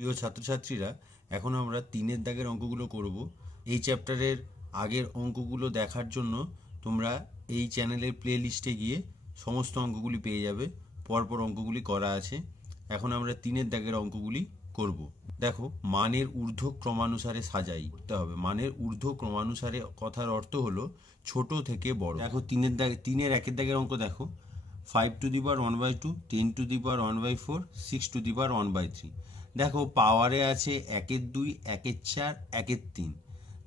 প্রিয় ছাত্রছাত্রীরা, এখন আমরা 3-এর দাগের অঙ্কগুলো করব। এই চ্যাপ্টারের আগের অঙ্কগুলো দেখার জন্য তোমরা এই চ্যানেলের প্লে লিস্টে গিয়ে সমস্ত অঙ্কগুলি পেয়ে যাবে। পরপর অঙ্কগুলি করা আছে। এখন আমরা 3-এর দাগের অঙ্কগুলি করব। দেখো, মানের ঊর্ধ্ব ক্রমানুসারে সাজাই করতে হবে। মানের ঊর্ধ্ব ক্রমানুসারে কথার অর্থ হলো ছোট থেকে বড়। দেখো, 3-এর 1-এর দাগের অঙ্ক দেখো, 5 to the power 1/2, 10 to the power 1/4, 6 to the power 1/3। দেখো, পাওয়ারে আছে 1-এর 2, 1-এর 4, 1-এর 3।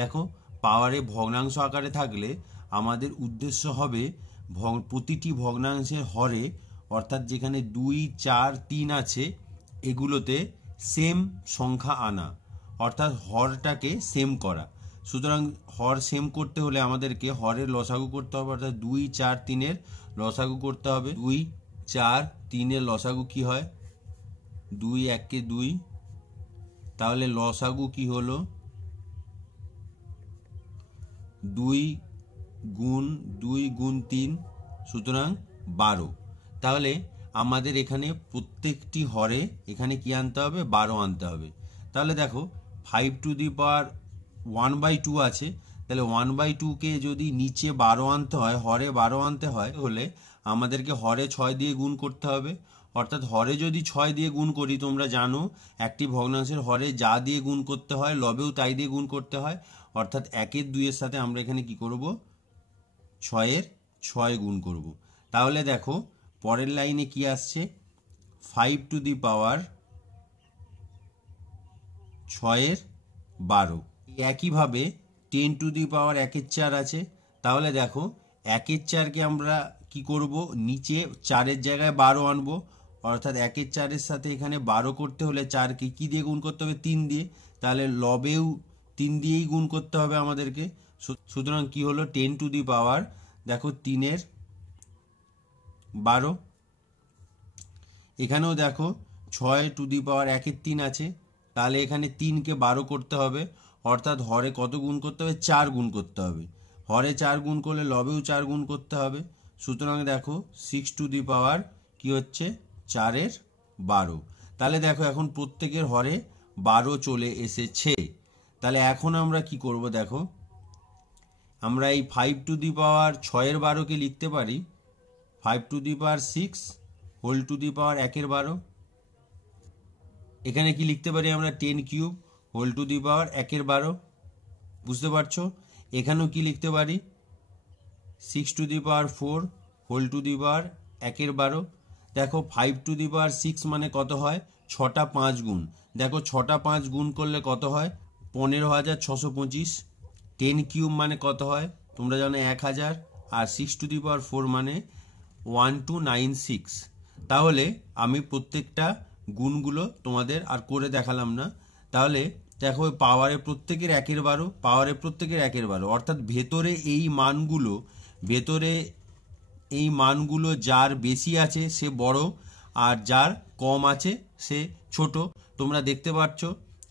দেখো, পাওয়ারে ভগ্নাংশ আকারে থাকলে আমাদের উদ্দেশ্য হবে প্রতিটি ভগ্নাংশের হরে, অর্থাৎ যেখানে 2, 4, 3 আছে এগুলোতে সেম সংখ্যা আনা, অর্থাৎ হরটাকে সেম করা। সুতরাং হর সেম করতে হলে আমাদেরকে হরের লসাগু করতে হবে, অর্থাৎ 2, 4, 3-এর লসাগু করতে হবে। 2, 4, 3-এর লসাগু কি হয়? 2, 1-কে 2, তাহলে লসাগু কি হলো? 2 গুণ 3, সুতরাং 12। তাহলে আমাদের এখানে প্রত্যেকটি হরে এখানে কি আনতে হবে? 12 আনতে হবে। তাহলে দেখো, 5 to the power 1/2 আছে, তাহলে 1/2-কে যদি নিচে 12 আনতে হয়, হরে 12 আনতে হয়, হলে আমাদেরকে হরে 6 দিয়ে গুণ করতে হবে। অর্থাৎ হরে যদি 6 দিয়ে গুণ করি, তোমরা জানো একটি ভগ্নাংশের হরে যা দিয়ে গুণ করতে হয় লবেও তাই দিয়ে গুণ করতে হয়। অর্থাৎ 1-এর 2-এর সাথে আমরা এখানে কি করব? 6-এর 6 গুণ করব। তাহলে দেখো, পরের লাইনে কি আসছে? 5 to the power 6-এর 12। একইভাবে 10 to the power 1-এর 4 আছে। তাহলে দেখো, 1-এর 4-কে আমরা কি করব? নিচে 4-এর জায়গায় 12 আনবো। অর্থাৎ 1-এর 4-এর সাথে এখানে 12 করতে হলে 4-কে কি দিয়ে গুণ করতে হবে? 3 দিয়ে। তাহলে লবেও 3 দিয়েই গুণ করতে হবে আমাদেরকে। সুতরাং কি হলো? 10 to the power, দেখো, 3-এর 12। এখানেও দেখো 6 to the power 1-এর 3 আছে, তাহলে এখানে 3-কে 12 করতে হবে। অর্থাৎ হরে কত গুণ করতে হবে? 4 গুণ করতে হবে। হরে 4 গুণ করলে লবেও 4 গুণ করতে হবে। সুতরাং দেখো, 6 to the power কি হচ্ছে? 4-এর 12। তাহলে দেখো, এখন প্রত্যেকের হরে 12 চলে এসেছে। তাহলে এখন আমরা কি করব? দেখো, আমরা এই 5 to the power 6-এর 12-কে লিখতে পারি 5 to the power 6 whole to the power 1-এর 12। এখানে কি লিখতে পারি আমরা? 10 cube whole to the power 1-এর 12। বুঝতে পারছো? এখানেও কি লিখতে পারি? 6 to the power 4 whole to the power 1-এর 12। দেখো, 5 to the power 6 মানে কত হয়? 6টা 5 গুণ। দেখো, 6টা 5 গুণ করলে কত হয়? 15,625। 10 কিউব মানে কত হয়? তোমরা জানো 1000। আর 6 to the power 4 মানে 1296। তাহলে আমি প্রত্যেকটা গুণগুলো তোমাদের আর করে দেখালাম না। তাহলে দেখো, পাওয়ারে প্রত্যেকের 1-এর 12, পাওয়ারে প্রত্যেকের 1-এর 12, অর্থাৎ ভেতরে এই মানগুলো যার বেশি আছে সে বড়, আর যার কম আছে সে ছোট। তোমরা দেখতে পাচ্ছ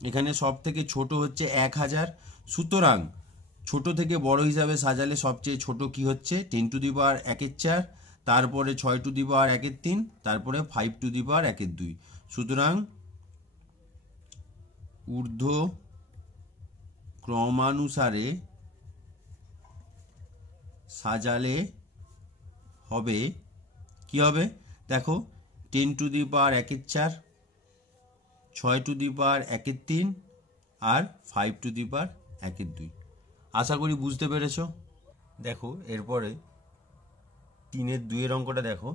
এখানে সব থেকে ছোট হচ্ছে 1000। সুতরাং ছোট থেকে বড় হিসাবে সাজালে সবচেয়ে ছোট কি হচ্ছে? 10 to the power 1-এর 4, তারপরে 6 to the power 1-এর 3, তারপরে 5 to the power 1-এর 2। সুতরাং ঊর্ধ্ব ক্রমানুসারে সাজালে হবে কি হবে? দেখো, 10 to the power 1-এর 4, 6 to the power 1-এর 3 R 5 to the power 1-এর 2। আশা করি বুঝতে পেরেছ। দেখো, এরপরে 3-এর 2-এর অঙ্কটা দেখো।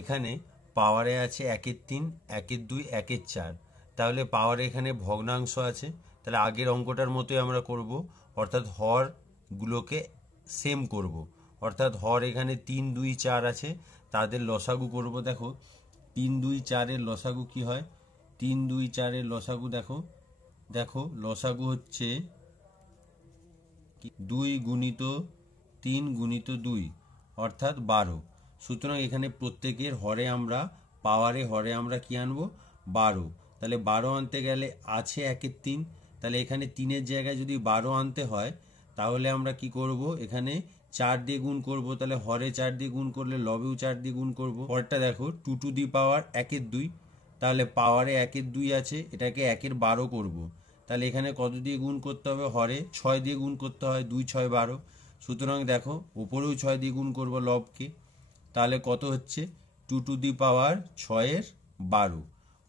এখানে পাওয়ারে আছে 1-এর 3, 1-এর 2, 1-এর 4। তাহলে পাওয়ারে এখানে ভগ্নাংশ আছে। তাহলে আগের অঙ্কটার মতোই আমরা করব, অর্থাৎ হরগুলোকে সেম করব। অর্থাৎ হর এখানে 3, 2, 4 আছে, তাদের লসাগু করব। দেখো, 3, 2, 4-এর লসাগু কি হয়? 3, 2, 4-এর লসাগু দেখো লসাগু হচ্ছে 2 গুণিত 3 গুণিত 2, অর্থাৎ 12। সুতরাং এখানে প্রত্যেকের হরে আমরা কি আনবো? 12। তাহলে 12 আনতে গেলে আছে 1-এর 3, তাহলে এখানে 3-এর জায়গায় যদি 12 আনতে হয় তাহলে আমরা কি করব? এখানে 4 দিয়ে গুণ করব। তাহলে হরে 4 দিয়ে গুণ করলে লবেও 4 দিয়ে গুণ করব। পরেরটা দেখো, 2 to the power 1-এর 2। তাহলে পাওয়ারে 1-এর 2 আছে, এটাকে 1-এর 12 করব। তাহলে এখানে কত দিয়ে গুণ করতে হবে? হরে 6 দিয়ে গুণ করতে হয়, 2 6 12। সুতরাং দেখো উপরেও 6 দিয়ে গুণ করব লবকে, তাহলে কত হচ্ছে? 2 টু দি পাওয়ার 6-এর 12।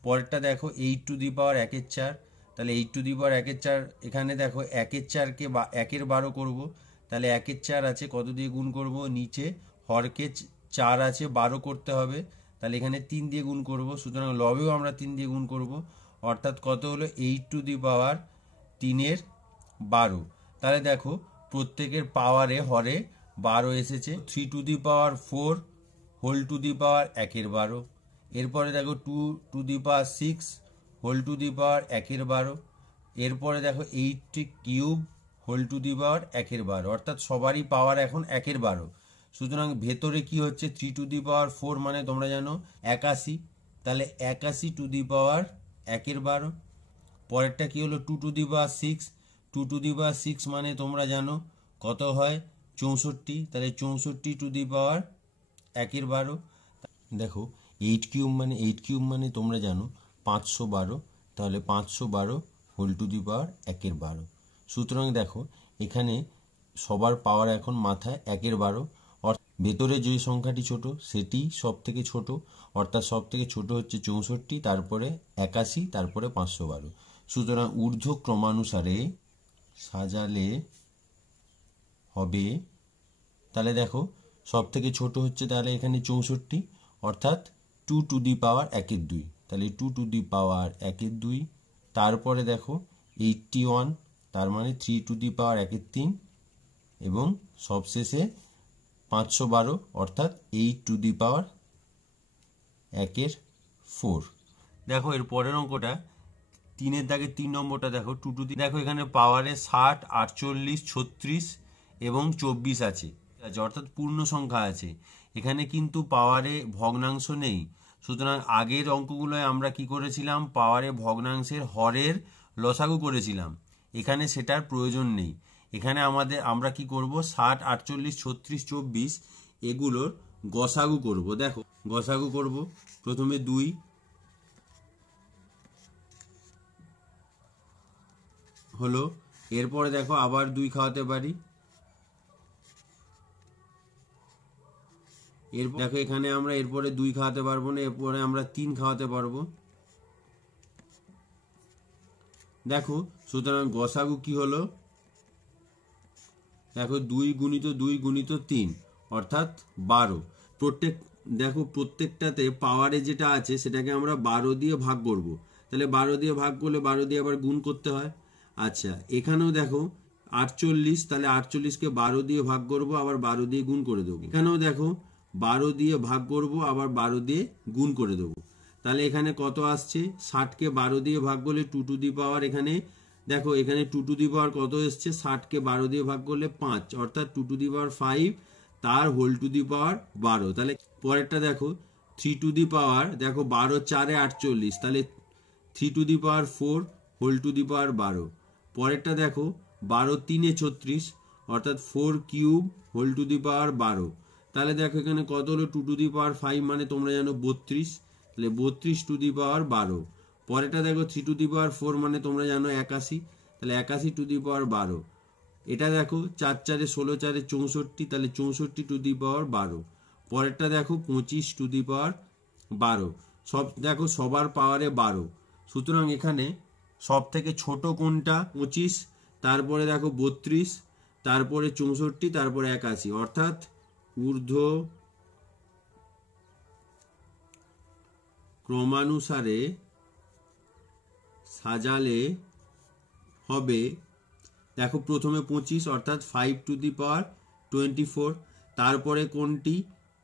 পরেরটা দেখো 8 টু দি পাওয়ার 1-এর 4। তাহলে 8 টু দি পাওয়ার 1-এর 4, এখানে দেখো 1-এর 4কে 1-এর 12 করব। তাহলে 1-এর 4 আছে, কত দিয়ে গুণ করব? নিচে হরকে 4 আছে, 12 করতে হবে, তাহলে এখানে 3 দিয়ে গুণ করব। সুতরাং লবেও আমরা 3 দিয়ে গুণ করব, অর্থাৎ কত হলো? 8 টু দি পাওয়ার 3-এর 12। তাহলে দেখো প্রত্যেকের পাওয়ারে হরে 12 এসেছে। 3 to the power 4 whole to the power 1-এর 12। এরপরে দেখো 2 to the power 6 whole to the power 1-এর 12। এরপরে দেখো 8 cube whole to the power 1-এর 12, অর্থাৎ সবারই পাওয়ার এখন 1-এর 12। সুতরাং ভেতরে কি হচ্ছে? 3 টু দি পাওয়ার 4 মানে তোমরা জানো 81, তাহলে 81 টু দি পাওয়ার 1-এর 12। পরেরটা কি হলো? 2 to the power 6, 2 to the power 6 মানে তোমরা জানো কত হয়? 64, তাহলে 64 টু দি পাওয়ার 1-এর 12। দেখো 8 কিউব মানে তোমরা জানো 512, তাহলে 512 হোল টু দি পাওয়ার 1-এর 12। সুতরাং দেখো এখানে সবার পাওয়ার এখন মাথায় 1-এর 12, ভেতরে যে সংখ্যাটি ছোট সেটি সব থেকে ছোট, অর্থাৎ সব থেকে ছোট হচ্ছে 64, তারপরে 81, তারপরে 512। সুতরাং ঊর্ধ্ব ক্রমানুসারে সাজালে হবে, তাহলে দেখো সব থেকে ছোট হচ্ছে তাহলে এখানে 64, অর্থাৎ 2 টু দি পাওয়ার 1-এর 2, তাহলে 2 টু দি পাওয়ার 1-এর 2। তারপরে দেখো 81, তার মানে 3 টু দি পাওয়ার 1-এর 3, এবং সবশেষে 512, অর্থাৎ 8 টু দি পাওয়ার 1-এর 4। দেখো এর পরের অঙ্কটা 3-এর দাগে 3 নম্বরটা দেখো 2 টু দি, দেখো এখানে পাওয়ারে 60 48 36 এবং 24 আছে, অর্থাৎ পূর্ণ সংখ্যা আছে। এখানে কিন্তু পাওয়ারে ভগ্নাংশ নেই। সুতরাং আগের অঙ্কগুলোয় আমরা কি করেছিলাম? পাওয়ারে ভগ্নাংশের হরের লসাগু করেছিলাম, এখানে সেটার প্রয়োজন নেই। এখানে আমরা কি করব? 60 48 36 24 এগুলোর গসাগু করব। দেখো গসাগু করব, প্রথমে 2 হলো, এরপরে দেখো আবার 2 খাওয়াতে পারি, এরপর দেখো এখানে আমরা এরপরে 2 খাওয়াতে পারবো না, এরপরে আমরা 3 খাওয়াতে পারবো। দেখো সুতরাং গসাগু কি হলো? দেখো 2 গুণিত 2 গুণিত 3, অর্থাৎ 12। দেখো প্রত্যেকটাতে পাওয়ারে যেটা আছে সেটাকে আমরা 12 দিয়ে ভাগ করব। তাহলে 12 দিয়ে ভাগ করলে 12 দিয়ে আবার গুণ করতে হয়। আচ্ছা এখানেও দেখো 48, তাহলে 48কে 12 দিয়ে ভাগ করব, আবার 12 দিয়ে গুণ করে দেবো। এখানেও দেখো 12 দিয়ে ভাগ করব, আবার 12 দিয়ে গুণ করে দেবো। তাহলে এখানে কত আসছে? 60কে 12 দিয়ে ভাগ করলে 2 টু দি পাওয়ার, এখানে দেখো এখানে 2 টু দি পাওয়ার কত এসছে? 60কে 12 দিয়ে ভাগ করলে 5, অর্থাৎ 2 টু দি পাওয়ার 5 তার হোল টু দি পাওয়ার 12। তাহলে পরেরটা দেখো 3 টু দি পাওয়ার, দেখো 12 4 48, তাহলে 3 to the power 4 whole to the power 12। পরেরটা দেখো 12 3 36, অর্থাৎ 4 cube whole to the power 12। তাহলে দেখো এখানে কত হলো? 2 টু দি পাওয়ার 5 মানে তোমরা জানো 32, তাহলে 32 টু দি পাওয়ার 12। পরেরটা দেখো 3 টু দি পাওয়ার 4 মানে তোমরা জানো 81, তাহলে 81 টু দি পাওয়ার 12। এটা দেখো 4 4 16 4 64, তাহলে 64 টু দি পাওয়ার 12। পরেরটা দেখো 25 টু দি পাওয়ার 12। সব দেখো সবার পাওয়ারে 12। সুতরাং এখানে সব থেকে ছোট কোনটা? 25, তারপরে দেখো 32, তারপরে 64, তারপরে 81, অর্থাৎ ঊর্ধ্ব ক্রমানুসারে সাজালে হবে, দেখো প্রথমে 25, অর্থাৎ 5 টু দি পাওয়ার 24, তারপরে কোনটি?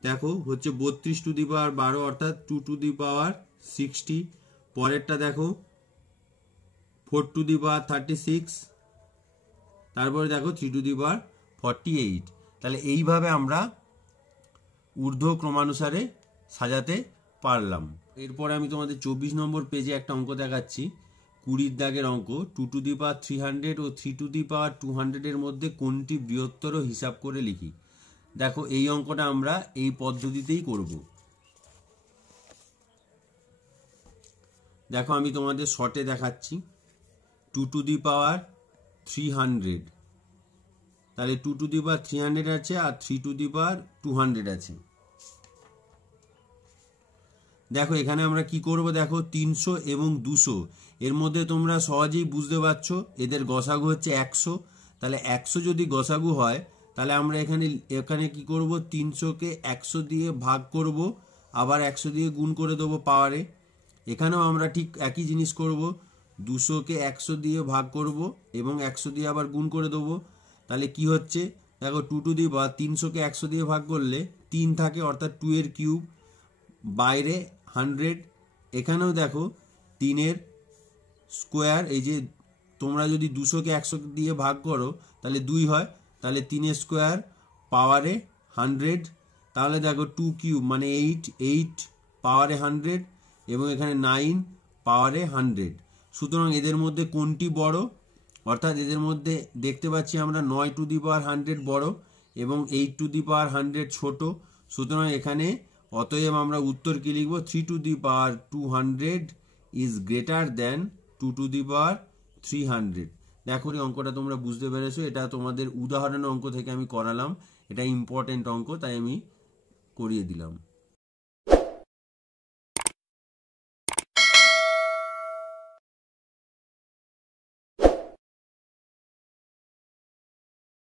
দেখো হচ্ছে 32 টু দি পাওয়ার 12, অর্থাৎ 2 টু দি পাওয়ার 60। পরেরটা দেখো 4 টু দি পাওয়ার 36, তারপরে দেখো 3 টু দি পাওয়ার 48। তাহলে এইভাবে আমরা ঊর্ধ্ব ক্রমানুসারে সাজাতে পারলাম। এরপরে আমি তোমাদের 24 নম্বর পেজে একটা অঙ্ক দেখাচ্ছি, 20 দাগের অঙ্ক। 2 to the power 300 O 3 to the power 200 এর মধ্যে কোনটি বৃহত্তর হিসাব করে লিখি। দেখো এই অঙ্কটা আমরা এই পদ্ধতিতেই করব। দেখো আমি তোমাদের শর্টে দেখাচ্ছি, 2 টু দি পাওয়ার 300, তাহলে 2 টু দি পাওয়ার 300 আছে আর 3 টু দি পাওয়ার 200 আছে। দেখো এখানে আমরা কি করব, দেখো 300 এবং 200 এর মধ্যে তোমরা সহজেই বুঝতে পারছো এদের গসাগু হচ্ছে 100, তাহলে 100 যদি গসাগু হয় তাহলে আমরা এখানে কি করব, 300কে 100 দিয়ে ভাগ করব, আবার 100 দিয়ে গুণ করে দেবো পাওয়ারে। এখানেও আমরা ঠিক একই জিনিস করব, 200কে 100 দিয়ে ভাগ করব এবং 100 দিয়ে আবার গুণ করে দেবো। তাহলে কি হচ্ছে, দেখো 2 টু দি পাওয়ার 300কে 100 দিয়ে ভাগ করলে 3 থাকে, অর্থাৎ 2 এর কিউব, বাইরে 100। এখানেও দেখো 3 এর স্কোয়ার, এই যে তোমরা যদি 200কে 100 দিয়ে ভাগ করো তাহলে 2 হয়, তাহলে 3 এর স্কোয়ার পাওয়ারে 100। তাহলে দেখো 2 কিউব মানে 8 পাওয়ারে 100 এবং এখানে 9 পাওয়ারে 100। সুতরাং এদের মধ্যে কোনটি বড়, অর্থাৎ এদের মধ্যে দেখতে পাচ্ছি আমরা 9 টু দি পাওয়ার 100 বড় এবং 8 টু দি পাওয়ার 100 ছোট। সুতরাং এখানে অতএব আমরা উত্তর কি লিখব, 3 to the power 200 is greater than 2 to the power 300। দেখো এই অঙ্কটা তোমরা বুঝতে পেরেছো, এটা তোমাদের উদাহরণের অঙ্ক থেকে আমি করালাম, এটা ইম্পর্টেন্ট অঙ্ক তাই আমি করিয়ে দিলাম।